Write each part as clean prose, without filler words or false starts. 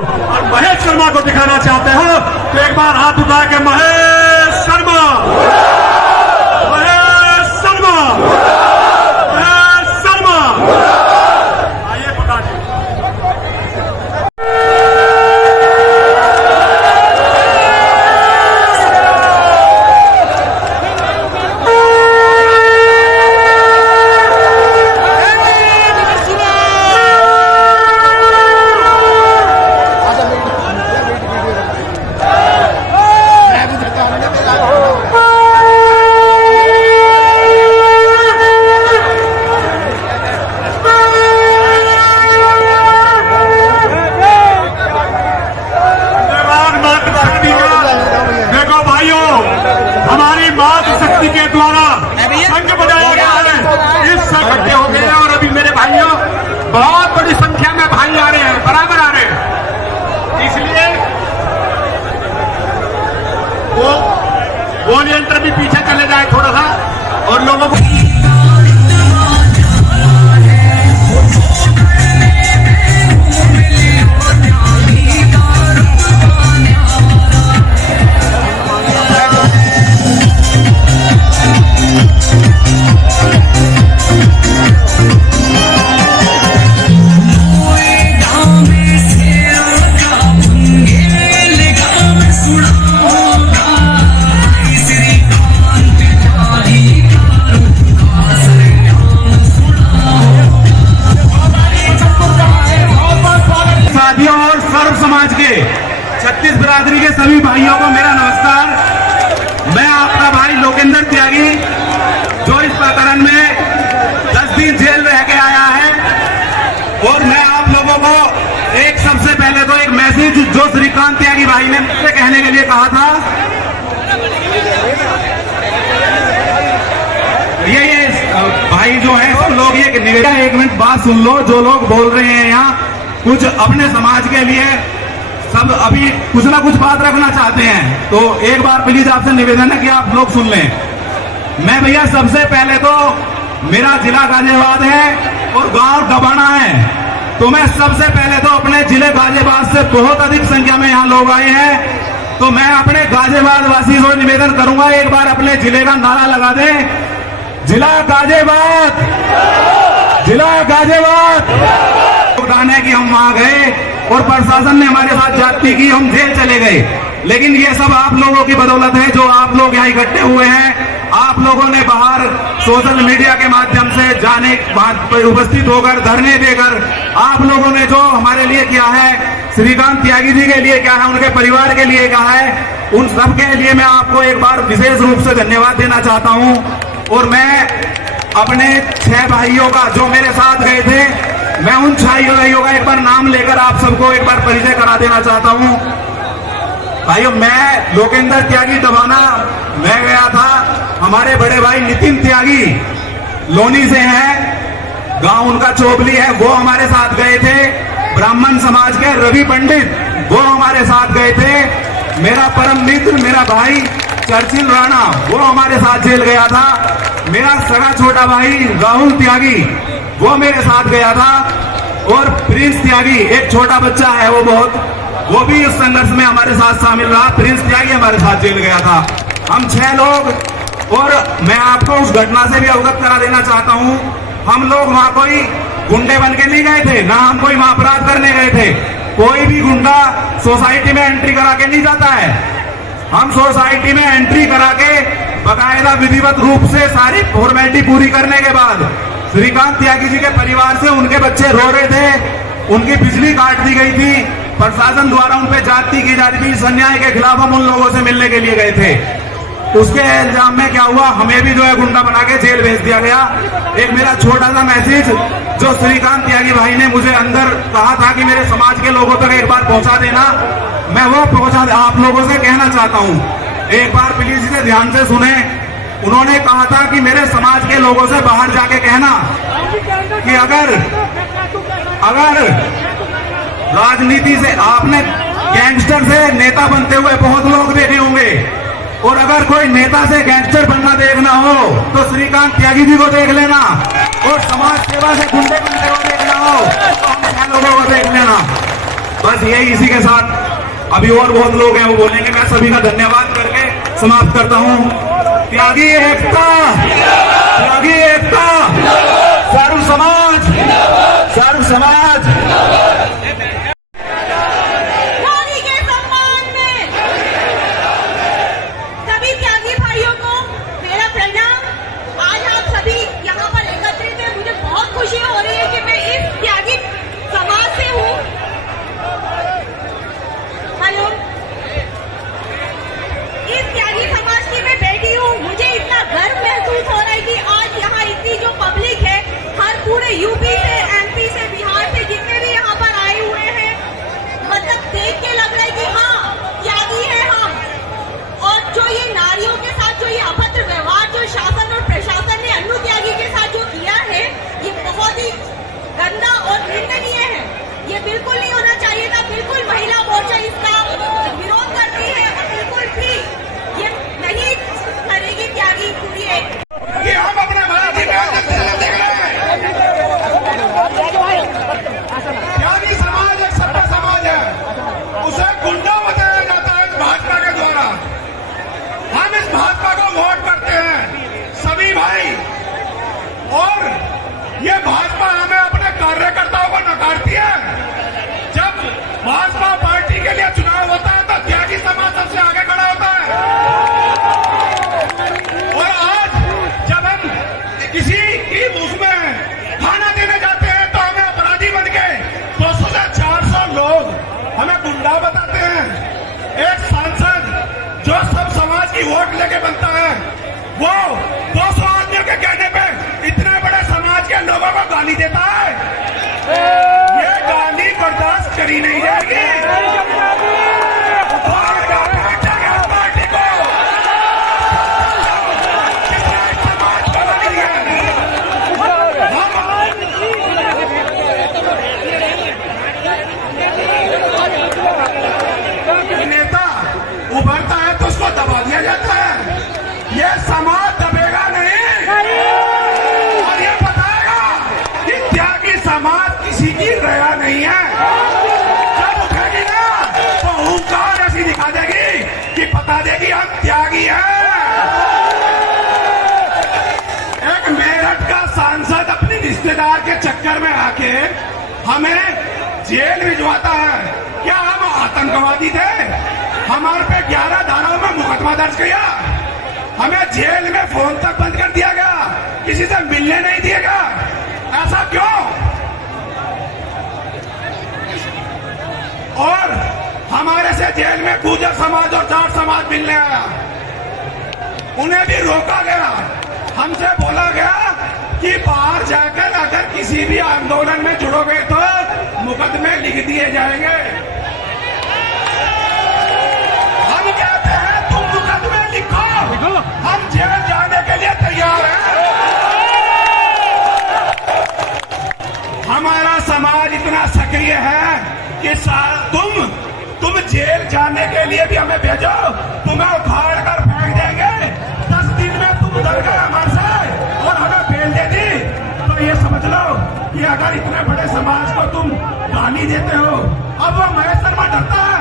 और महेश शर्मा को दिखाना चाहते हो तो एक बार हाथ उठा के महेश शर्मा, महेश शर्मा, महेश शर्मा। आइए प्रकाश जी। के द्वारा संघ बनाया गया है, इस इकट्ठे हो गए हैं और अभी मेरे भाइयों बहुत बड़ी संख्या में भाई आ रहे हैं, बराबर आ रहे हैं। इसलिए वो यंत्र भी पीछे चले जाए थोड़ा सा और लोगों को समाज के 36 बिरादरी के सभी भाइयों को मेरा नमस्कार। मैं आपका भाई लोकेंद्र त्यागी जो इस प्रकरण में 10 दिन जेल रह के आया है, और मैं आप लोगों को एक सबसे पहले तो एक मैसेज जो श्रीकांत त्यागी भाई ने मुझसे कहने के लिए कहा था, ये भाई जो है सब लोग ये निवेदन, एक मिनट बात सुन लो। जो लोग बोल रहे हैं यहाँ कुछ अपने समाज के लिए सब अभी कुछ ना कुछ बात रखना चाहते हैं, तो एक बार प्लीज आपसे निवेदन है कि आप लोग सुन लें। मैं भैया सबसे पहले तो मेरा जिला गाजियाबाद है और गांव डबाना है, तो मैं सबसे पहले तो अपने जिले गाजियाबाद से बहुत अधिक संख्या में यहाँ लोग आए हैं, तो मैं अपने गाजियाबाद वासी को निवेदन करूंगा एक बार अपने जिले का नारा लगा दें, जिला गाजियाबाद, जिला गाजियाबाद। है कि हम वहां गए और प्रशासन ने हमारे साथ जाति की, हम जेल चले गए, लेकिन ये सब आप लोगों की बदौलत है जो आप लोग यहाँ इकट्ठे हुए हैं। आप लोगों ने बाहर सोशल मीडिया के माध्यम से जाने उपस्थित होकर धरने देकर आप लोगों ने जो हमारे लिए किया है, श्रीकांत त्यागी जी के लिए क्या है, उनके परिवार के लिए क्या है, उन सब के लिए मैं आपको एक बार विशेष रूप से धन्यवाद देना चाहता हूँ। और मैं अपने 6 भाइयों का जो मेरे साथ गए थे, मैं उन 6 भाइयों का एक बार नाम लेकर आप सबको एक बार परिचय करा देना चाहता हूं। भाइयों, मैं लोकेंद्र त्यागी दबाना मैं गया था, हमारे बड़े भाई नितिन त्यागी लोनी से हैं, गांव उनका चोबली है, वो हमारे साथ गए थे। ब्राह्मण समाज के रवि पंडित वो हमारे साथ गए थे। मेरा परम मित्र मेरा भाई चर्चिल राणा वो हमारे साथ जेल गया था। मेरा सगा छोटा भाई राहुल त्यागी वो मेरे साथ गया था, और प्रिंस त्यागी एक छोटा बच्चा है वो भी इस संघर्ष में हमारे साथ शामिल रहा। प्रिंस त्यागी हमारे साथ जेल गया था। हम 6 लोग, और मैं आपको उस घटना से भी अवगत करा देना चाहता हूं, हम लोग वहां कोई गुंडे बन के नहीं गए थे, ना हम कोई वहां अपराध करने गए थे। कोई भी गुंडा सोसाइटी में एंट्री करा के नहीं जाता है। हम सोसाइटी में एंट्री करा के बाकायदा विधिवत रूप से सारी फॉर्मेलिटी पूरी करने के बाद श्रीकांत त्यागी जी के परिवार से उनके बच्चे रो रहे थे, उनकी बिजली काट दी गई थी, प्रशासन द्वारा उन पे जाति की जा रही थी। इस अन्याय के खिलाफ हम उन लोगों से मिलने के लिए गए थे। उसके इल्जाम में क्या हुआ, हमें भी जो है गुंडा बना के जेल भेज दिया गया। एक मेरा छोटा सा मैसेज जो श्रीकांत त्यागी भाई ने मुझे अंदर कहा था कि मेरे समाज के लोगों तक एक बार पहुंचा देना, मैं वो पहुंचा आप लोगों से कहना चाहता हूं। एक बार प्लीज इसे ध्यान से सुने। उन्होंने कहा था कि मेरे समाज के लोगों से बाहर जाके कहना कि अगर राजनीति से आपने गैंगस्टर से नेता बनते हुए बहुत लोग देखे होंगे, और अगर कोई नेता से गैंगस्टर बनना देखना हो तो श्रीकांत त्यागी जी को देख लेना, और समाज सेवा से गुंडे बनते हुए देखना हो तो हम 6 लोगों को देख लेना। बस यही, इसी के साथ अभी और बहुत लोग हैं वो बोलेंगे। मैं सभी का धन्यवाद करके समाप्त करता हूँ। त्यागी एकता, त्यागी एकता, सर्व समाज, सर्व समाज। नारी के सम्मान में सभी त्यागी भाइयों को मेरा प्रणाम। आज आप सभी यहाँ पर एकत्रित हैं, मुझे बहुत खुशी हो रही है कि मैं इस त्यागी समाज से हूँ। हेलो, इस त्यागी समाज की मैं बेटी हूँ। मुझे इतना गर्व महसूस हो रहा है कि आज यहाँ इतनी जो पब्लिक है, हर पूरे यूपी से, एमपी से, बिहार से जितने भी यहाँ पर आए हुए हैं, मतलब देख के लग रहा है कि हाँ, त्यागी है हम। और जो ये नारियों के साथ जो ये अभद्र व्यवहार जो शासन और प्रशासन ने अन्नू त्यागी के साथ जो किया है, ये बहुत ही गंदा और निंदनीय है। ये बिल्कुल नहीं होना चाहिए था। बिल्कुल महिला मोर्चा इसका विरोध करती है और बिल्कुल भी ये नहीं करेगी त्यागी पूरी कि हम अपने भारत की देख रहे हैं। त्यागी समाज एक सभ्य समाज है, उसे गुंडा बताया जाता है भाजपा के द्वारा। हम इस भाजपा को वोट करते हैं सभी भाई, और ये भाजपा हमें अपने कार्यकर्ताओं को नकारती है। जब भाजपा पार्टी के लिए चुनाव होता है तो त्यागी समाज सबसे आगे खड़ा होता है। और आज जब हम किसी की उसमें खाना देने जाते हैं तो हमें अपराधी बन के 200 से 400 लोग हमें गुंडा बताते हैं। एक सांसद जो सब समाज की वोट लेके बनता है, वो 200 आदमियों के कहने पे इतने बड़े समाज के लोगों को गाली देता है। ये गाली बर्दाश्त करी नहीं जाएगी। पार्टी को समाज को गाली है। नेता उभरता है तो उसको दबा दिया जाता है। ये समाज दबेगा नहीं, और ये बताएगा कि त्यागी समाज किसी की रया नहीं है। जब उठेगी ना तो हुंकार ऐसी दिखा देगी कि बता देगी हम त्यागी हैं। एक मेरठ का सांसद अपने रिश्तेदार के चक्कर में आके हमें जेल भिजवाता है। क्या हम आतंकवादी थे? हमारे पे 11 धाराओं में मुकदमा दर्ज किया, हमें जेल में फोन तक बंद कर दिया गया, किसी से मिलने नहीं दिया गया। ऐसा क्यों? और हमारे से जेल में गुर्जर समाज और जाट समाज मिलने आया, उन्हें भी रोका गया। हमसे बोला गया कि बाहर जाकर अगर किसी भी आंदोलन में जुड़ोगे तो मुकदमे लिख दिए जाएंगे। हम कहते हैं तुम मुकदमे लिखो, हम जेल जाने के लिए तैयार हैं। हमारा समाज इतना सक्रिय है कि तुम जेल जाने के लिए भी हमें भेजो, तुम्हें उखाड़ कर फेंक देंगे। 10 दिन में तुम डर गए हमारे से और हमें बेल दे दी, तो ये समझ लो कि अगर इतने बड़े समाज को तुम गाली देते हो, अब वो महेश शर्मा डरता है।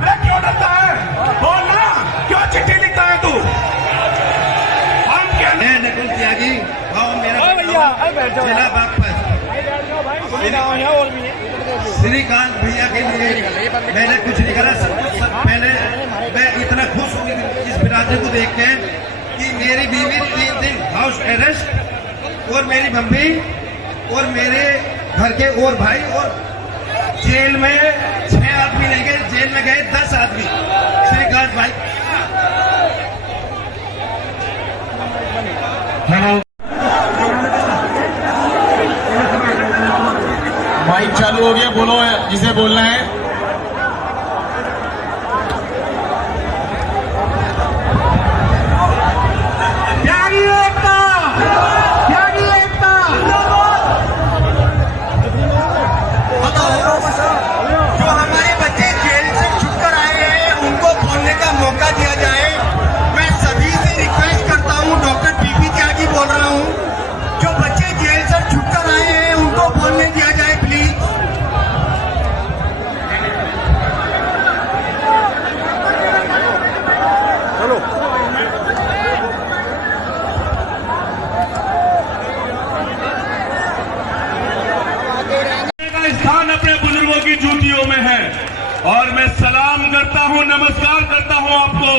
अरे क्यों डरता है? बोलना, क्यों चिट्ठी लिखता है तू? हम क्या नकुल त्यागी और मेरा जिला बागपत श्रीकांत भैया के लिए मैंने कुछ नहीं करा। पहले मैं इतना खुश हूँ इस बिरादरी को देख के कि मेरी बीवी 3 दिन हाउस अरेस्ट, और मेरी मम्मी और मेरे घर के और भाई, और जेल में 6 आदमी नहीं गए, जेल में गए 10 आदमी। श्रीकांत भाई माइक चालू हो गया, बोलो जिसे बोलना है। और मैं सलाम करता हूं, नमस्कार करता हूं आपको,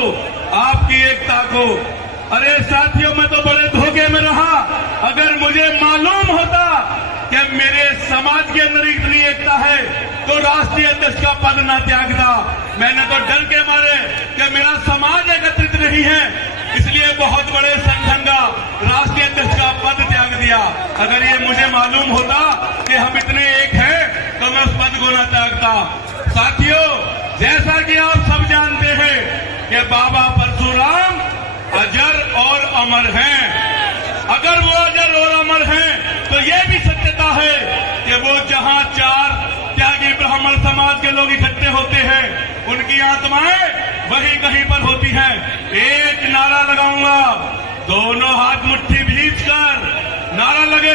आपकी एकता को। अरे साथियों, मैं तो बड़े धोखे में रहा। अगर मुझे मालूम होता कि मेरे समाज के अंदर इतनी एकता है तो राष्ट्रीय अध्यक्ष का पद न त्यागता। मैंने तो डर के मारे कि मेरा समाज एकत्रित नहीं है, इसलिए बहुत बड़े संगठन का राष्ट्रीय अध्यक्ष का पद त्याग दिया। अगर ये मुझे मालूम होता कि हम इतने एक हैं तो मैं उस पद को न त्यागता। साथियों, जैसा कि आप सब जानते हैं कि बाबा परशुराम अजर और अमर हैं। अगर वो अजर और अमर हैं तो ये भी सत्यता है कि वो जहां 4 त्यागी ब्राह्मण समाज के लोग इकट्ठे होते हैं, उनकी आत्माएं वहीं कहीं पर होती हैं। एक नारा लगाऊंगा, दोनों हाथ मुट्ठी भींच कर नारा लगे,